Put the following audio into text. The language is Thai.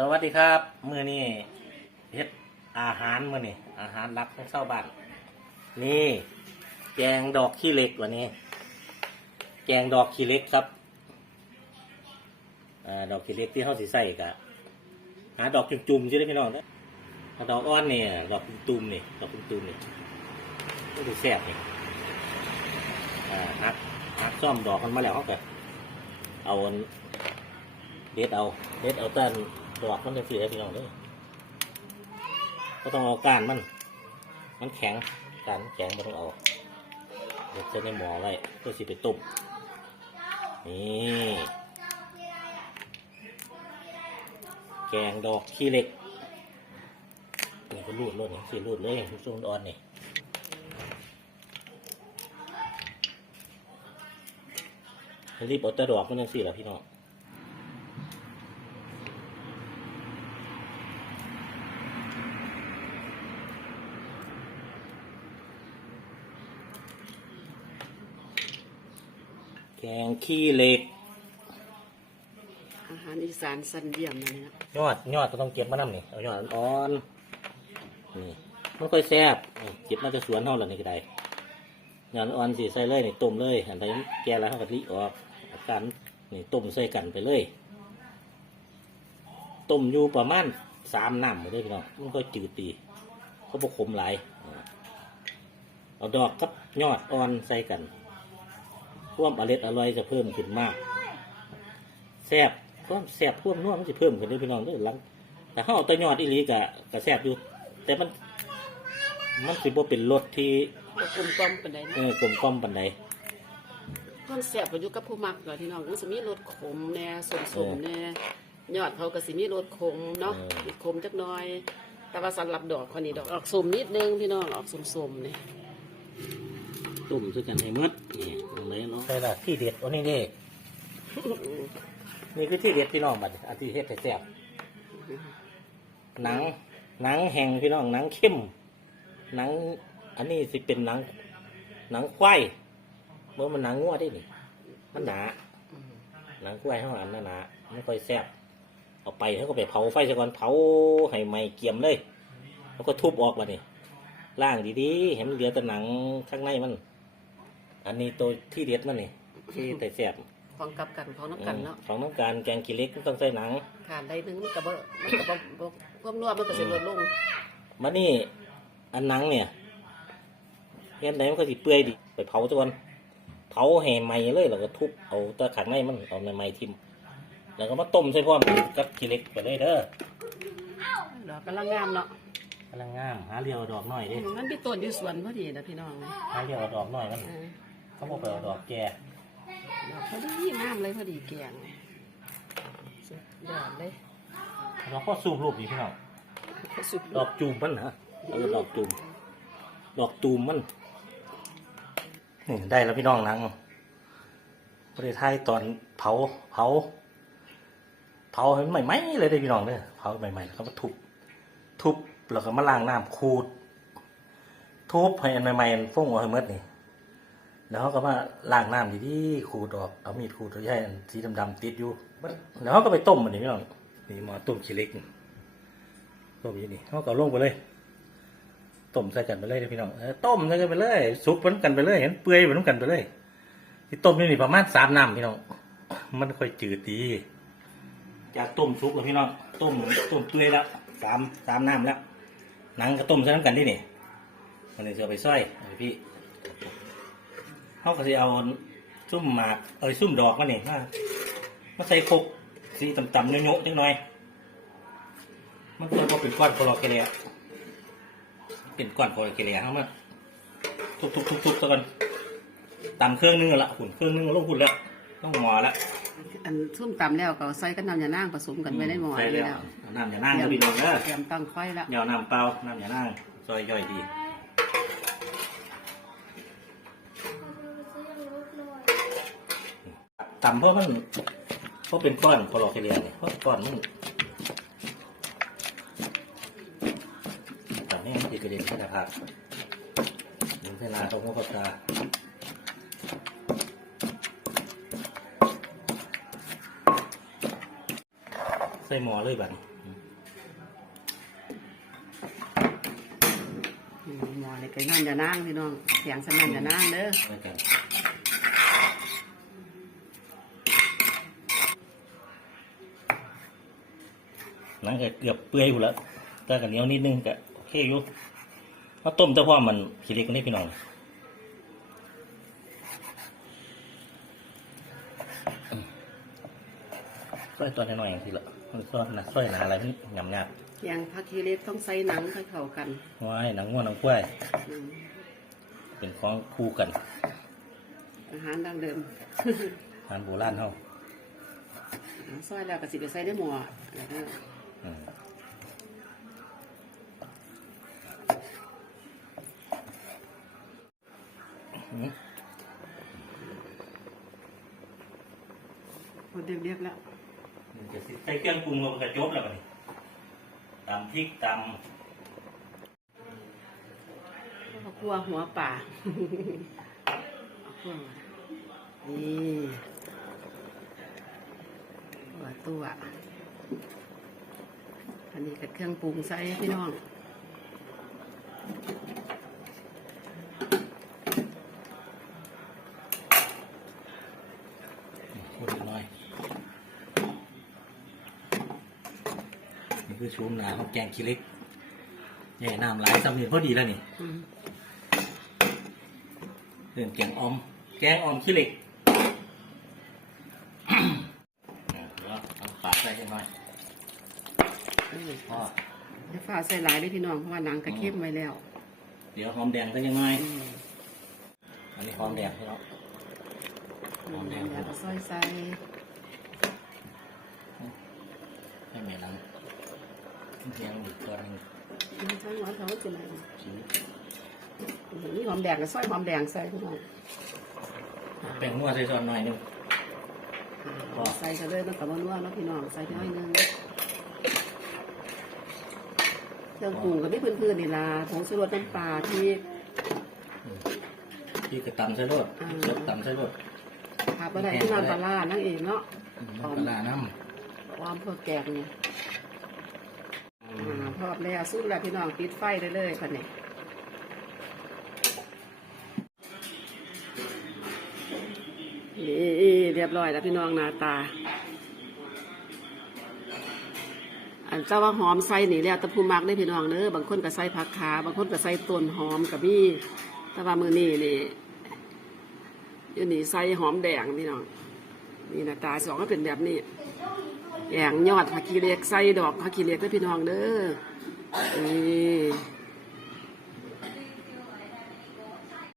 สวัสดีครับ มือนี้เฮ็ดอาหารมือนี้อาหารรับของชาบ้านนี่แกงดอกขี้เหล็กวันนี้ แกงดอกขี้เหล็กครับอดอกขี้เหล็กที่เฮาสิใส่กะหาดอกจุ่มๆสิได้พี่น้องเด้อถ้าดอกอ่อนเนี่ยดอกตุ่มๆนี่ดอกตุ่มๆนี่ก็สิแซ่บนี่อ่าหักหักซ่อมดอกมันมาแล้วเฮาก็เอาเด็ดเอาเด็ดเอาต้น ดอกมันจะเสียพี่น้องเด้อก็ต้องเอาก้านมัน มันแข็งก้านแข็งไม่ต้องเอาเด็ดใส่ในหมอไว้เพื่อสิไปต้มนี่แกงดอกขี้เหล็กนี่ก็รูดเลยนี่สิรูดเลยสูงอ่อนนี่รีบเอาต่ดอกมันยังสิล่ะพี่น้อง งขี้เหล็ก อาหารอีสานสันเยี่ยมเลยนะยอดยอดก็ต้องเก็บมานำนี่เอายอดอ่อนๆนี่มันค่อยแซ่บนี่เก็บมาจากสวนเท่าหล่ะนี่ก็ได้ยอดอ่อนสิใส่เลยนี่ต้มเลยอันใดแก่แล้วเขาก็ลิออกเอากันนี่ต้มใส่กันไปเลยต้มอยู่ประมาณสามน้ำเลยพี่น้องมันก็จืดดีเขาบกขมหลายเอาดอกกับยอดอ่อนใส่กัน ความอร่อยอร่อยจะเพิ่มขึ้นมากแซ่บความแซ่บความนัวมันจะเพิ่มขึ้นเด้วยพี่น้องเด้วยหลังแต่เขาเอาแตัวยอดอีหลีกะกะแซ่บอยู่ แต่มัน มันสิบ่เป็นรสที่ก็กลมกล่อมปานใดเอนะอกลมกล่อมปานใดมันแซ่บก็อยู่กับผู้มักเหรอที่น้องมันสิมีรสขมแน่สมๆแน่ยอดเขาก็สิมีรสขมเนาะมีขมจักหน่อย แต่ว่าสำหรับดอกคนนี้ดอกออกสมนิดนึงพี่น้องออกสมๆนี่ ต้มด้วยกันให้หมดนี่ตรงไหนเนาะใช่ละที่เด็ดอันนี้เด้นี่คือที่เด็ดพี่น้องบัดนี้อันที่เฮ็ดให้แซ่บหนัง หนังแห้งพี่น้องหนังเข้มหนัง อันนี้สิเป็นหนัง หนังควายเมื่อมันหนังงัวได้นี่มันหนาหนังกล้วยข้างหลังนั่นนะไม่ค่อยแซ่บเอาไปเขาก็ไปเผาไฟซะก่อนเผาให้ไหม้เกรียมเลยแล้วก็ทุบออกมานี่ล่างดีๆเห็นมันเหลือแต่หนังข้างในมัน อันนี้ตัวที่เด็ดมันนี่ที่แต่แซ่บของกลับกันของน้ำกันเนาะของน้ำการแกงกีเล็กต้องใส่หนังขาดได้นึงมันก็บ่มันก็บ่บ่ความนัวมันก็สิลดลงมานี่อันหนังเนี่ยเห็นไหนมันก็สิเปื่อยดิไปเผาซะก่อนเผาให้ไหม้เลยแล้วก็ทุบเอาแตะขังในมันเอาในไหม้ทิมแล้วก็มาต้มใส่พร้อมกับกีเล็กไปเลยเด้อดอกกำลังงามเนาะกำลังงามหาเรียวดอกหน่อยดิมันมีต้นอยู่สวนพอดีนะพี่น้องนะหาเรียวดอกหน่อยมัน เออเขาบอกไปเอาดอกแก่ดอกพอดีงามเลยพอดีแกงเลยสุดยอดเลยเราก็ซูมรูปนี้พี่น้องสุดดอกจูมมันฮะเอาดอกจูมดอกจูมมันนี่ได้แล้วพี่น้องหนังประเทศไทยตอนเผาเผา เผาให้มันใหม่ๆเลยได้อพี่น้องเด้อเผาใหม่ๆแล้วก็มาทุบทุบแล้วก็มาล้างน้ำขูด ทุบให้อันใหม่ๆมันฟุ้งออกให้หมดนี่ แล้วเขาก็มาล้างน้ำดีๆขูดออกเอามีดขูดเอาใหญ่อันสีดำๆติดอยู่แล้วเขาก็ไปต้มมันนี่พี่น้องนี่หมาต้มขี้เหล็กนี่ต้มอยู่นี่เขาก็เอาลงไปเลยต้มใส่กันไปเลยเด้อพี่น้องเออต้มใส่กันไปเลยสุกเหมือนกันไปเลยเห็นเปื่อยเหมือนกันไปเลยที่ต้มนี่นี่ประมาณสามน้ำพี่น้องมันค่อยจืดดีจากต้มสุกแล้วพี่น้องต้มต้มเปื่อยแล้วสามสามน้ำแล้วหนังก็ต้มใส่น้ำกันที่นี่มันเลยจะเอาไปซอยเอาไปพี่ เขาก็จะเอาซุ่มหมากเอ้ยซุ่มดอกมันนี่มามาใส่ครกสีต่ำๆโยๆจังหน่อย มันก็เลยพอเป็นก้อนโคลอเคเลียเป็นก้อนโคลอเคเลียเข้ามาทุบๆๆๆซะก่อนตำเครื่องนึงละหุ่นเครื่องนึงลงหุ่นแล้วต้องหมอแล้วอันส้มตำแล้วก็ใส่กับน้ำยานางผสมกันไว้ในหม้อใช่นี่แล้แล้ววน้ำอย่านั่งก็พี่น้องเด้อเตรียมตั้งไฟแล้วเดี๋ยวน้ำเปล่าน้ำอย่านั่งซอยย่อยดี ต่ำเพราะมันเพราะเป็นก้อนพอหลอกเรียนเพราะก้อนมันต่ำให้มันติดกระเด็นขึ้นนะครับหนึ่งเวลาตรงหัวปากกาใส่หมอเลยบัดหมอเลยไปนั่นจะนั่งพี่น้องเสียงสนั่นจะนั่งเด้อ หนังก็เกือบเปื่อยอยู่แล้วแต่กันเหนียวนิดนึงก็โอเคอยู่มาต้มแต่พอมันขี้เล็กกว่านี้พี่น้องซอยตัวน้อยๆอย่างที่ละมันซอยหนักซอยหนาอะไรนี่หยำหยาบเสียงผักคีเล็กต้องใส่หนังให้เข้ากันๆว้ายหนังงัวหนังกล้วยอืมเป็นของคู่กันอาหารดั้งเดิมทานโบราณเฮาเอาซอยแล้วก็สิไปใส่ในหม้อแล้วก็ อืมอืมคนเรียบๆแล้วมันจะสิใส่เครื่องปรุงลงกระจบแล้วบัดนี้ตำพริกตข้าวคั่วหัวป่าเอาคั่วมานี่หัวตัว อันนี้กับเครื่องปรุงใส่พี่น้องำพูดน้อยนี่คือชูมนาของแกงขี้เล็กใหญ่น้ำหลายสำเนียงพอดีแล้วนี่เรื่องแกงอม แกงอมขี้เล็กอะเดี๋ยวเอาปากใส่กันหน่อย ออพ่อเดี๋ยวฝ่าใส่หลายด้วยพี่น้องเพราะว่าหนังกระเข้มไว้แล้ว เดี๋ยวหอมแดงก็ยังไงอืมอันนี้หอมแดงใช่ไหมหอมแดงแล้วก็ซอยใส่ให้แม่นังเทียงอีกตัวหนึงอืมใส่หัวเขาจะไหนชิ้นนี่หอมแดงกับซอยหอมแดงใส่พี่น้องแป้งนัวใส่ซอนหน่อยหนึงอ่าใส่กันเลยมันกับมันนัวเนาะพี่น้องใส่น้อยหนึง เครื่องปรุงกับพี่พื้นๆนี่ล่ะผงชูรสน้ำปลาที่ พี่ก็ตำใส่รสอ่ารสตำใส่รสขาบอะไรที่น้ำปลาร้านั่งเองเนาะปลาร้าน้ความเพื่อแกงเนี่ยำอ่าพร้อมแล้วสุดแล้วพี่น้องปิดไฟได้เลยค่ะเนี่ยนี่เรียบร้อยแล้วพี่น้องหน้าตา อันเจ้าว่าหอมใส่นี่แล้วตะพูมักได้พี่น้องเด้อบางคนก็ใส่ผักขาบางคนก็ใส่ต้นหอมกับมี่ตะว่ามือนี่นี่อยู่นี่ใส่หอมแดงพี่น้องนี่หน้าตาสองก็เป็นแบบนี้แหงยอดผักกีเล็กใส่ดอกผักกีเล็กได้พี่น้องเด้อนี่